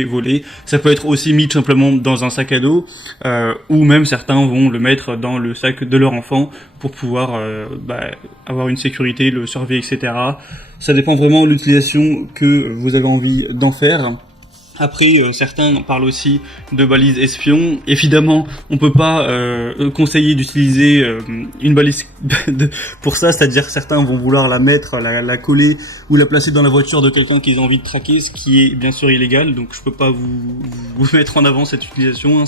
voler. Ça peut être aussi mis tout simplement dans un sac à dos, ou même certains vont le mettre dans le sac de leur enfant pour pouvoir avoir une sécurité, le surveiller, etc. Ça dépend vraiment de l'utilisation que vous avez envie d'en faire. Après, certains parlent aussi de balises espions. Évidemment, on peut pas conseiller d'utiliser une balise pour ça, c'est-à-dire certains vont vouloir la mettre, la coller ou la placer dans la voiture de quelqu'un qu'ils ont envie de traquer, ce qui est bien sûr illégal. Donc, je peux pas vous mettre en avant cette utilisation. Hein,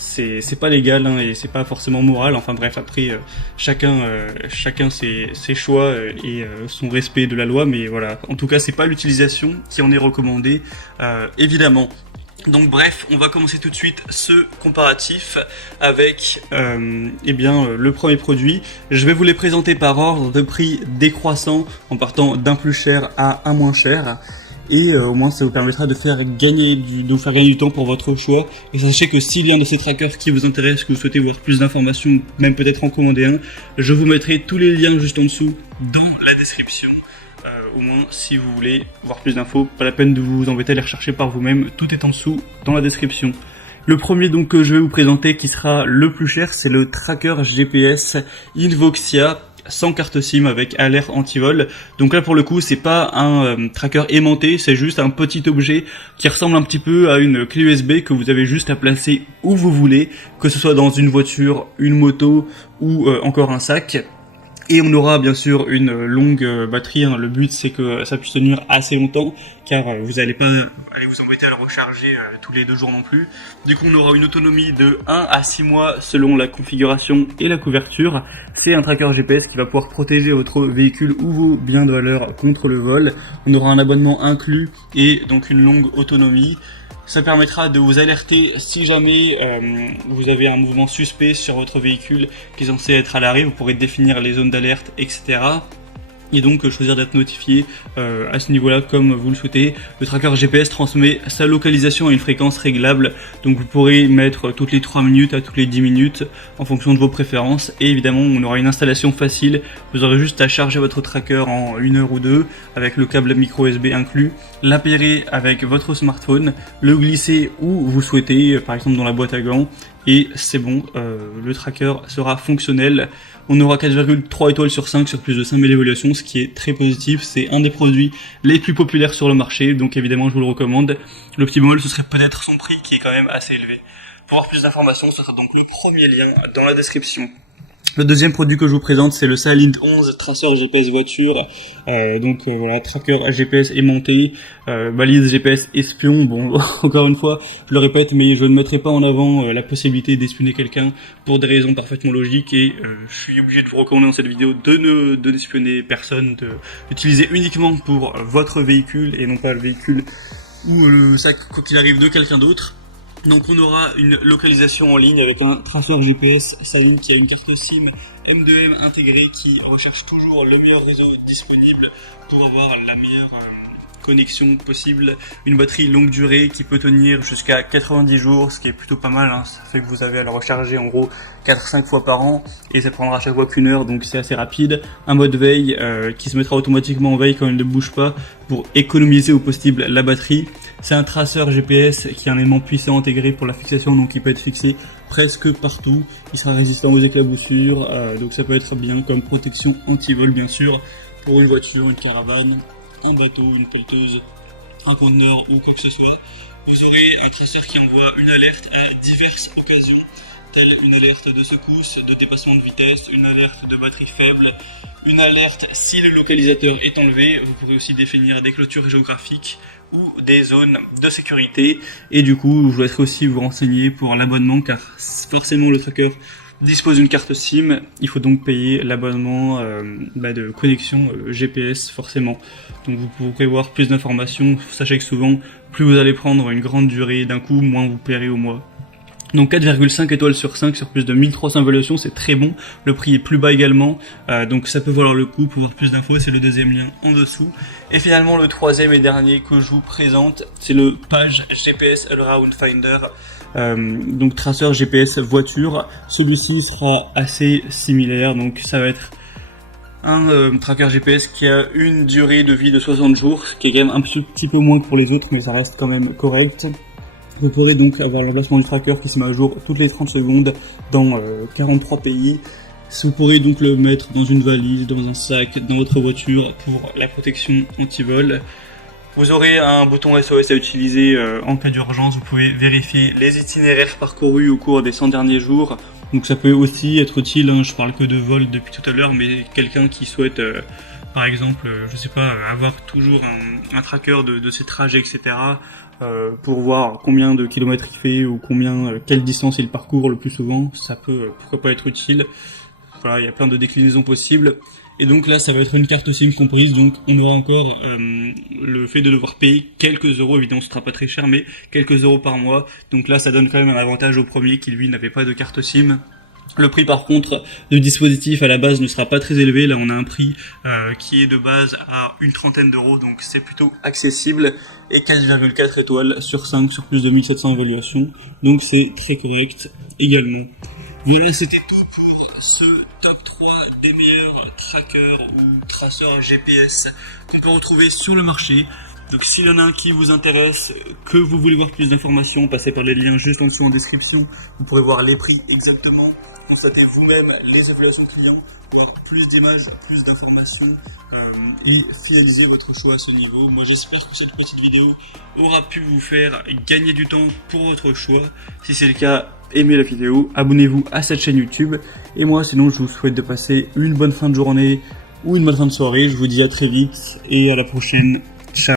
c'est pas légal, hein, et c'est pas forcément moral. Enfin bref, après chacun ses choix et son respect de la loi, mais voilà, en tout cas c'est pas l'utilisation qui en est recommandée, évidemment. Donc bref, on va commencer tout de suite ce comparatif avec le premier produit. Je vais vous les présenter par ordre de prix décroissant en partant d'un plus cher à un moins cher. Et au moins ça vous permettra de vous faire gagner du temps pour votre choix. Et sachez que s'il y a un de ces trackers qui vous intéresse, que vous souhaitez voir plus d'informations, même peut-être en commander un, je vous mettrai tous les liens juste en dessous dans la description. Au moins si vous voulez voir plus d'infos, pas la peine de vous embêter à les rechercher par vous-même, tout est en dessous dans la description. Le premier donc que je vais vous présenter qui sera le plus cher, c'est le tracker GPS Invoxia sans carte SIM avec alerte anti-vol. Donc là pour le coup c'est pas un tracker aimanté, c'est juste un petit objet qui ressemble un petit peu à une clé USB que vous avez juste à placer où vous voulez, que ce soit dans une voiture, une moto ou encore un sac. Et on aura bien sûr une longue batterie, hein. Le but c'est que ça puisse tenir assez longtemps, car vous n'allez pas aller vous embêter à le recharger tous les 2 jours non plus. Du coup on aura une autonomie de 1 à 6 mois selon la configuration et la couverture. C'est un tracker GPS qui va pouvoir protéger votre véhicule ou vos biens de valeur contre le vol. On aura un abonnement inclus et donc une longue autonomie. Ça permettra de vous alerter si jamais vous avez un mouvement suspect sur votre véhicule qui est censé être à l'arrêt. Vous pourrez définir les zones d'alerte, etc. Et donc choisir d'être notifié à ce niveau-là comme vous le souhaitez. Le tracker GPS transmet sa localisation à une fréquence réglable, donc vous pourrez mettre toutes les 3 minutes à toutes les 10 minutes en fonction de vos préférences. Et évidemment on aura une installation facile, vous aurez juste à charger votre tracker en 1 heure ou 2 avec le câble micro USB inclus, l'impérer avec votre smartphone, le glisser où vous souhaitez, par exemple dans la boîte à gants, et c'est bon, le tracker sera fonctionnel. On aura 4,3 étoiles sur 5 sur plus de 5000 évaluations, ce qui est très positif. C'est un des produits les plus populaires sur le marché, donc évidemment je vous le recommande. Le petit bémol, ce serait peut-être son prix qui est quand même assez élevé. Pour avoir plus d'informations, ce sera donc le premier lien dans la description. Le deuxième produit que je vous présente, c'est le Salint 11 traceur GPS voiture. Voilà, tracker GPS aimanté, balise GPS espion. Bon, encore une fois, je le répète, mais je ne mettrai pas en avant la possibilité d'espionner quelqu'un pour des raisons parfaitement logiques. Et je suis obligé de vous recommander dans cette vidéo de n'espionner personne, d'utiliser uniquement pour votre véhicule et non pas le véhicule ou le sac, quoi qu'il arrive, de quelqu'un d'autre. Donc on aura une localisation en ligne avec un traceur GPS Salint qui a une carte SIM M2M intégrée qui recherche toujours le meilleur réseau disponible pour avoir la meilleure connexion possible. Une batterie longue durée qui peut tenir jusqu'à 90 jours, ce qui est plutôt pas mal, hein. Ça fait que vous avez à la recharger en gros 4-5 fois par an et ça prendra à chaque fois qu'1 heure, donc c'est assez rapide. Un mode veille qui se mettra automatiquement en veille quand il ne bouge pas pour économiser au possible la batterie. C'est un traceur GPS qui a un aimant puissant intégré pour la fixation, donc il peut être fixé presque partout. Il sera résistant aux éclaboussures, donc ça peut être bien comme protection anti-vol bien sûr, pour une voiture, une caravane, un bateau, une pelleteuse, un conteneur ou quoi que ce soit. Vous aurez un traceur qui envoie une alerte à diverses occasions, telle une alerte de secousse, de dépassement de vitesse, une alerte de batterie faible, une alerte si le localisateur est enlevé. Vous pouvez aussi définir des clôtures géographiques ou des zones de sécurité. Et du coup, je vous laisserai aussi vous renseigner pour l'abonnement, car forcément le tracker dispose d'une carte SIM, il faut donc payer l'abonnement de connexion GPS forcément. Donc vous pourrez voir plus d'informations. Sachez que souvent, plus vous allez prendre une grande durée d'un coup, moins vous paierez au mois. Donc 4,5 étoiles sur 5 sur plus de 1300 évaluations, c'est très bon. Le prix est plus bas également, donc ça peut valoir le coup. Pour voir plus d'infos, c'est le deuxième lien en dessous. Et finalement, le troisième et dernier que je vous présente, c'est le Page GPS Allround Finder. Donc traceur GPS voiture. Celui-ci sera assez similaire, donc ça va être un tracker GPS qui a une durée de vie de 60 jours, ce qui est quand même un petit peu moins que pour les autres, mais ça reste quand même correct. Vous pourrez donc avoir l'emplacement du tracker qui se met à jour toutes les 30 secondes dans 43 pays. Vous pourrez donc le mettre dans une valise, dans un sac, dans votre voiture pour la protection anti-vol. Vous aurez un bouton SOS à utiliser en cas d'urgence. Vous pouvez vérifier les itinéraires parcourus au cours des 100 derniers jours. Donc ça peut aussi être utile, hein, je parle que de vol depuis tout à l'heure, mais quelqu'un qui souhaite par exemple, je sais pas, avoir toujours un tracker de ses trajets, etc. Pour voir combien de kilomètres il fait ou quelle distance il parcourt le plus souvent, ça peut pourquoi pas être utile. Voilà, il y a plein de déclinaisons possibles. Et donc là, ça va être une carte SIM comprise, donc on aura encore le fait de devoir payer quelques euros, évidemment ce sera pas très cher, mais quelques euros par mois. Donc là, ça donne quand même un avantage au premier qui lui n'avait pas de carte SIM. Le prix par contre du dispositif à la base ne sera pas très élevé, là on a un prix qui est de base à une trentaine d'euros, donc c'est plutôt accessible, et 4,4 étoiles sur 5 sur plus de 1700 évaluations, donc c'est très correct également. Voilà, c'était tout pour ce top 3 des meilleurs trackers ou traceurs GPS qu'on peut retrouver sur le marché. Donc s'il y en a un qui vous intéresse, que vous voulez voir plus d'informations, passez par les liens juste en dessous en description. Vous pourrez voir les prix exactement, constater vous-même les évaluations clients, voir plus d'images, plus d'informations et finaliser votre choix à ce niveau. Moi j'espère que cette petite vidéo aura pu vous faire gagner du temps pour votre choix. Si c'est le cas, aimez la vidéo, abonnez-vous à cette chaîne YouTube. Et moi sinon je vous souhaite de passer une bonne fin de journée ou une bonne fin de soirée. Je vous dis à très vite et à la prochaine.